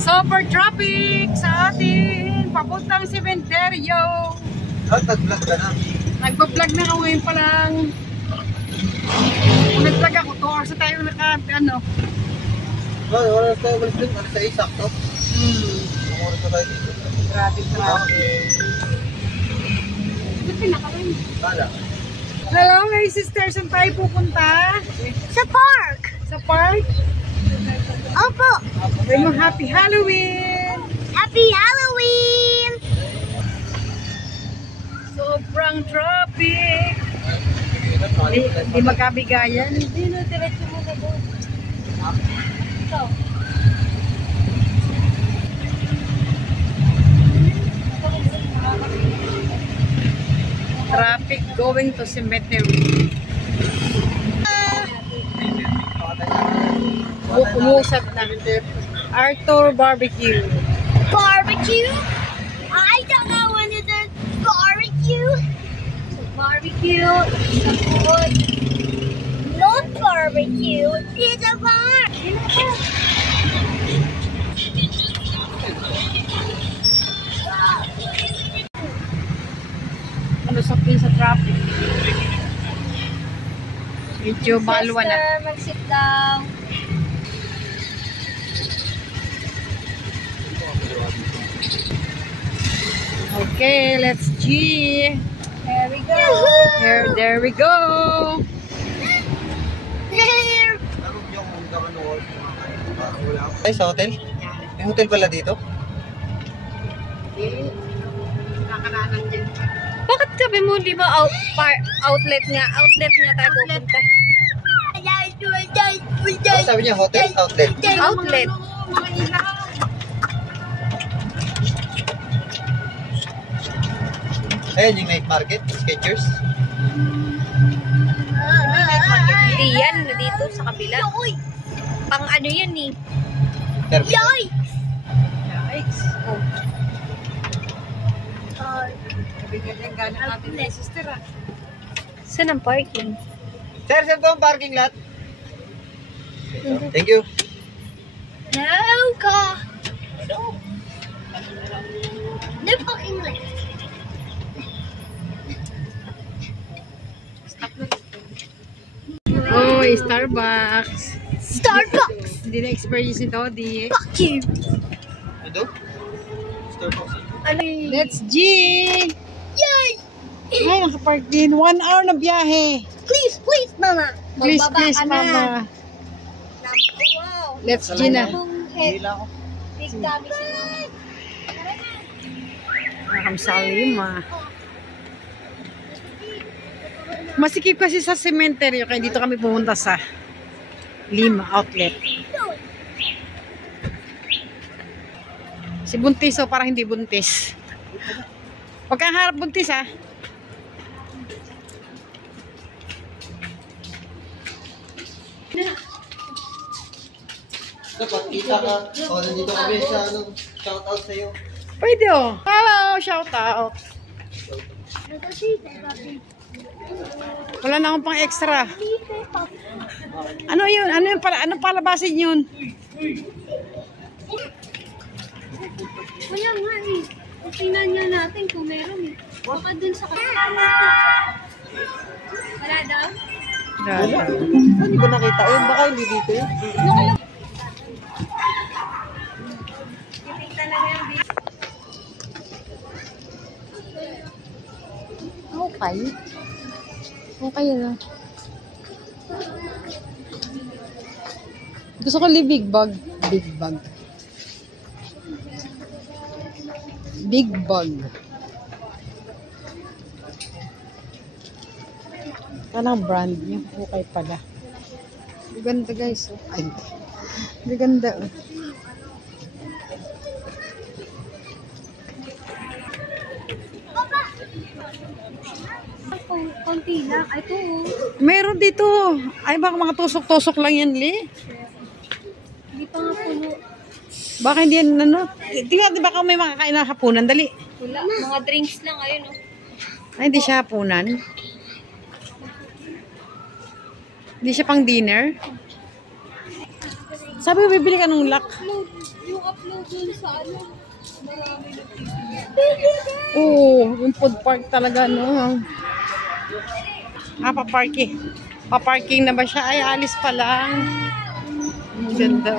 Super traffic sa atin. Papuntang sementeryo. Nag-vlog ka na? Nagpa-vlog na ako ngayon pa lang. Kung nag-vlog ako, 2 hours na tayo naka-ano. Wala tayo umalis din. Ano sa isakto? Oras na tayo dito. Grabe traffic. Ba't pinakalan? Kala. Hello, my sisters. Saan tayo pupunta? Sa park! Sa park? Opo! Sabi mo, Happy Halloween! Happy Halloween! Sobrang traffic! Hindi magkabigayan. Hindi na, diretso mo na doon. Ito. Traffic going to cemetery. Umusap na. Arthur Barbecue. Barbecue? I don't know when it is barbecue. Barbecue is a food. Not barbecue, it's a bar. Ano sa traffic? Medyo malwa na. Sister, mag-sit down. Okay, let's G. There we go. There we go. Ay, sa hotel? May hotel pala dito? Nakakaranan dyan. Bakit sabi mo, di ba outlet nga tayo pupunta? Ano sabi niya? Hotel? Outlet? Outlet. Mga ilaw. Ayan yung night market, Skechers. Hindi yan, dito sa kabila. Pang ano yan eh. Terminal. Yikes. Oh. Bigyan yung gana natin na sister ah. Saan ang parking? Sir, saan po ang parking lot? Thank you. No car. No parking lot. Oh, Starbucks. Starbucks. Hindi na-experience ito, di. Fuck you. Ito? Starbucks. Ano Let's G! Yay! Ay, nakapark din. 1 hour na biyahe. Please, please, mama. Please, Magbaba please, ka na. mama. Wow. Let's G na. Head. Hila ako. Big tummy sila. Nakakamsalim ah. Masikip kasi sa cemetery, kaya dito kami pumunta sa Lima Outlet. Si Buntis, so para hindi buntis. Huwag kang harap buntis ah. Dapat kita ka. O, nandito kami sa shout out sa'yo. Pwede oh. Hello, shout out. Wala na akong pang extra. Ano yun? Ano palabasin yun? Wala nga eh. Tingnan nga natin kung meron eh. Baka dun sa kasama. Wala daw? Gala. Hindi ko nakita yun. Baka hindi dito yun. Titignan lang yan. Okay. Okay na. Gusto ko big bag. Big bag. Big bag. Anong brand niya? Okay pala. Ganda guys. Ay. Ganda. Konti lang. Ito oh. Meron dito. Ay baka mga tusok-tusok lang yan, Li. Hindi pa nga puno. Baka hindi yan, ano. Tingnan, di baka may makakain na hapunan. Dali. Wala. Mga drinks lang. Ayun oh. Ay, hindi siya hapunan. Hindi siya pang dinner. Sabi mo, bibili ka ng lock. Yung upload dun sa ano, marami na Oo, yung food park talaga, no? Paparking. Paparking na ba siya? Ay, alis pa lang. Ang ganda.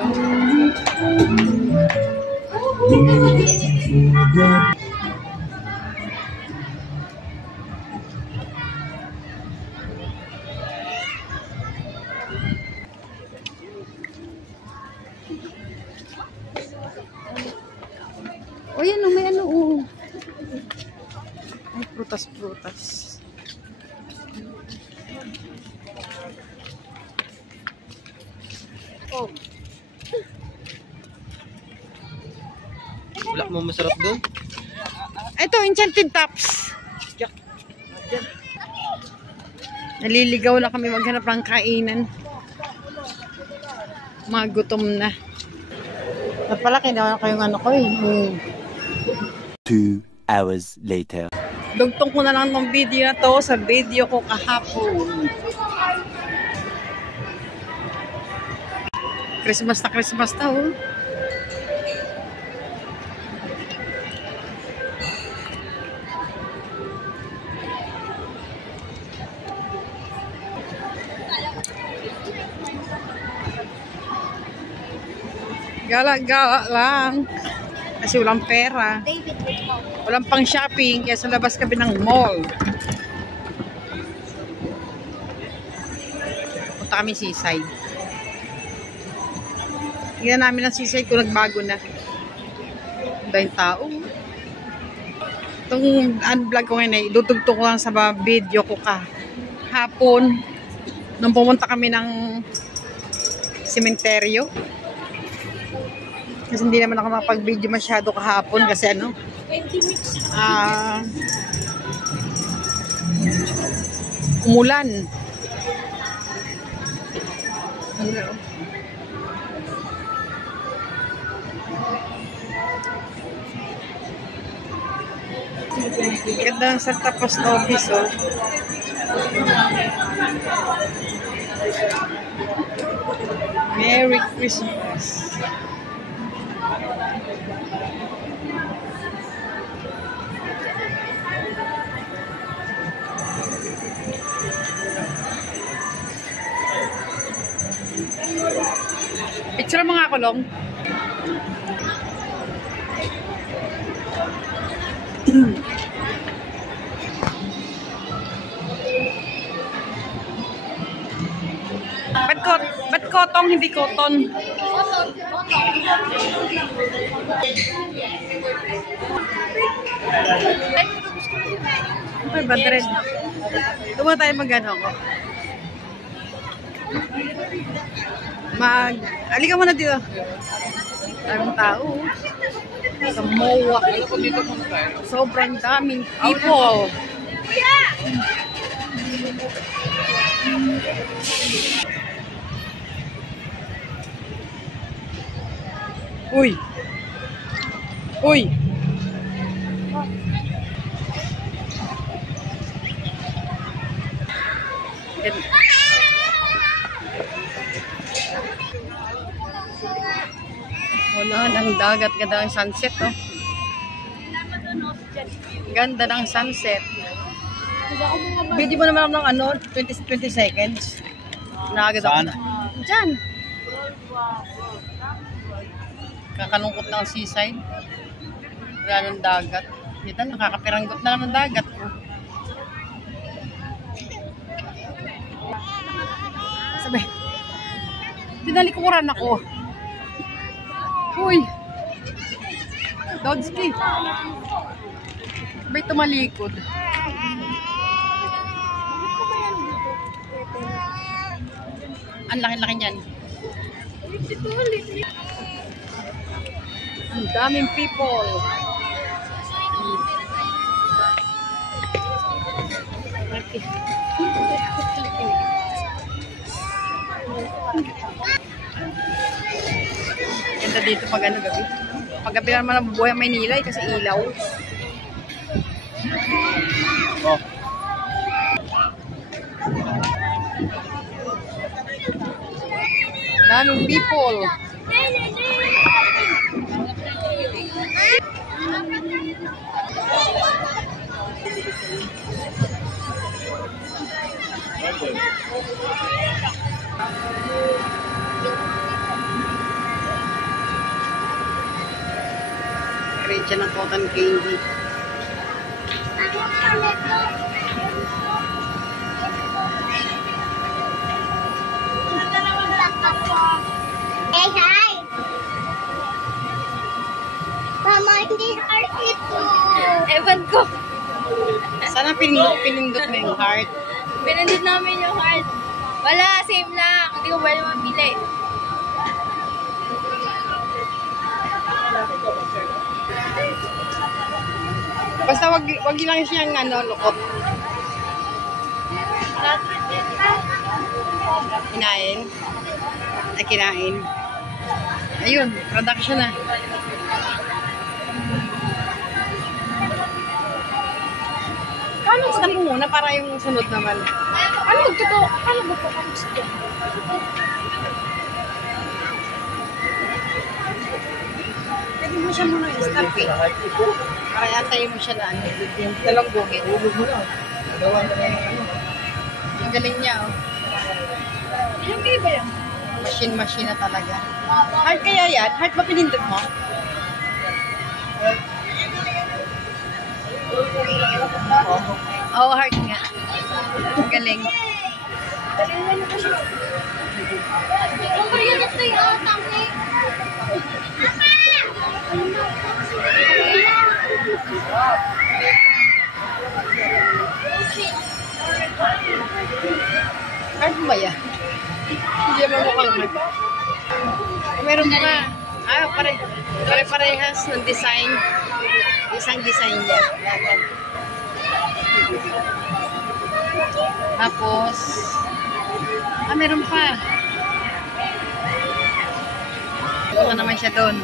O yan, may ano, ay, prutas-prutas. Oh. Wala mo masarap doon. Ito, enchanted tops. Naliligaw na kami maghanap ng kainan. Mga gutom na. Napalaki na kayong ano ko eh. 2 hours later. Dugtong ko na lang ng video na to sa video ko kahapon. Christmas na oh. Gala-gala lang. Kasi walang pera. Walang pang shopping, kaya sa labas kami ng mall. Punta kami seaside. Tingnan namin ang seaside kung nagbago na. Dahil tao. Itong vlog ko ngayon ay idutugtog ko lang sa video ko kahapon. Nung pumunta kami ng sementeryo. Kasi hindi naman ako makapag-video masyado kahapon kasi ano, umulan. Ganda ng Santa Post Office, oh. Merry Christmas. Picture mga kulong. Ba't kotong, hindi koton? Ay, badred. Tumo tayo mag-ano ko. Halika muna dito. Daming tao. Sa MOA. Sobrang daming people. Uy. Uy. Wala ng dagat, ganda ng sunset, oh. Ganda ng sunset. Video mo naman ng ano, 20 seconds. Nakagad ako na. Diyan. Kakalungkot ng seaside. Wala ng dagat. Dito, nakakapiranggot na lang ng dagat. Sabi, tinalikuran ako. Uy! Dodski! Sabay tumalikod. Ang laki-laki niyan. Ang daming people. Okay. Ganda dito pag ano gabi. Pag gabi naman nabubuhay ang Maynila kasi ilaw. Oh. Daming people. Create siya ng cotton candy. Hey, hi! Mama, hindi heart ito. Ewan ko. Sana pinindot mo yung heart. Pinindot namin yung heart. Wala, same lang. Hindi ko pwede mapili. Basta wag lang siyang lukot. Kinain. Ay, kinain. Ayun, production na. Paano stop mo muna para yung sunod naman? Ano magtotoo? Ano magtotoo? Pwede mo siya muna i-stop eh. Para yatay mo siya na yung dalawang bukid. Ang galing niya oh. Yung ba yan? Machine na talaga. Heart kaya yan? Heart ba pinindot mo? Oo, heart nga. Ang galing. Heart ba yan? Hindi mo mukhang heart. Meron pa. Pare-parehas ng design. Isang design niya. Tapos, meron pa. Ito naman siya doon.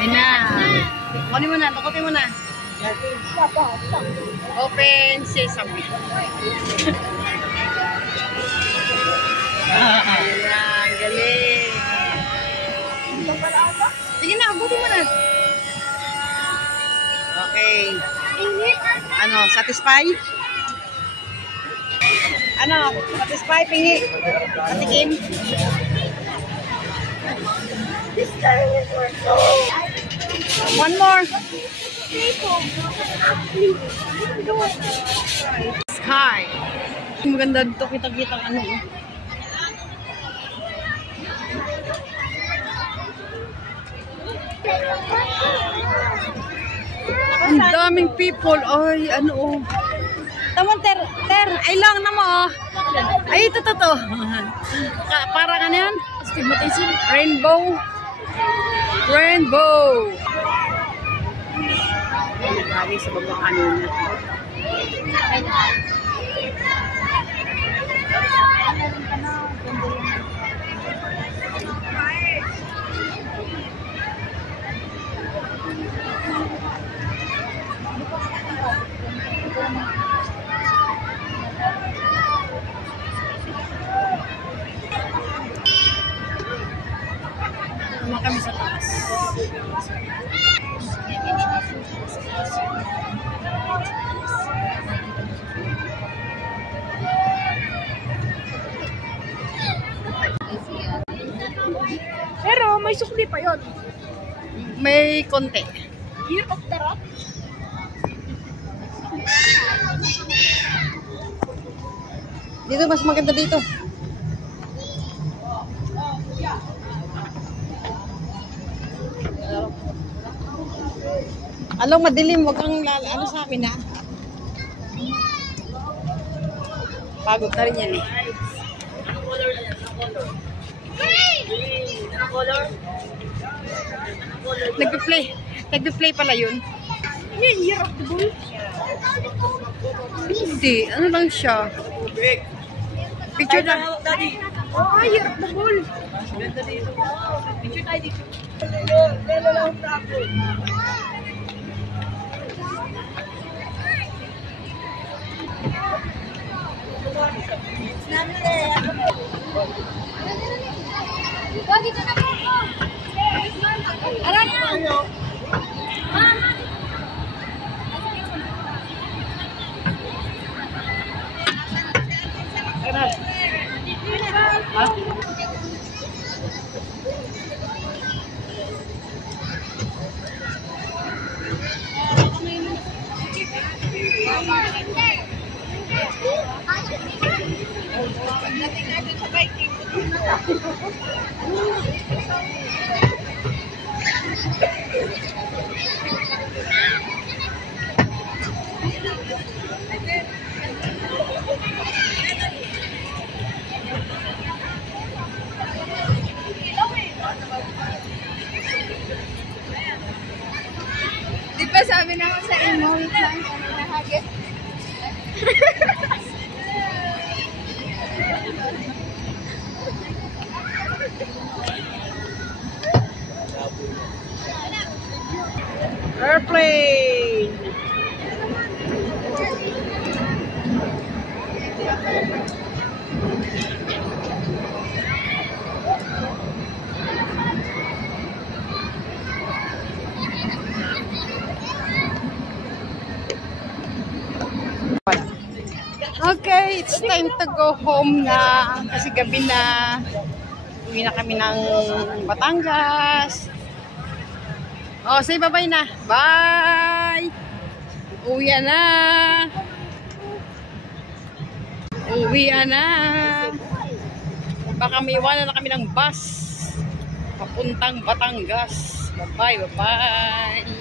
Ayun na. Kunin mo na. Tukutin mo na. Open sesame. Ayun na. Galing. Sige na. Abutin mo na. Okay. Ano? Satisfy? Ano? Satisfy? Pingi? Patikim? One more. Sky. Maganda dito. Kita-kitang ano eh. Ang daming people. Ay, ano oh. Tamon, ter. Ay lang na mo oh. Ay, ito. Parang ano yan? Rainbow. Lagi sa baba kanina. Tama kami sa taas. Pero may sukli pa yon. May konti. Year of the Rat. Dito, mas maganda dito. Alam, madilim. Huwag kang ano sa amin, ha? Pagod na rin yan, eh. Nagpe-play pala yun. Year of the Bull. Hindi. Ano lang siya? Picture na. Oh, Year of the Bull. Ganda dito. Picture tayo dito. Dito na po ako. Aray na. Di ba sabi naman sa inyo, wait lang, ano nahagit? Airplane! Okay, it's time to go home na kasi gabi na. Uwi na kami ng Batangas. Oh, say bye-bye na. Bye! Uwi na. Uwi na. Baka may iwanan na kami ng bus papuntang Batangas. Bye-bye, bye-bye.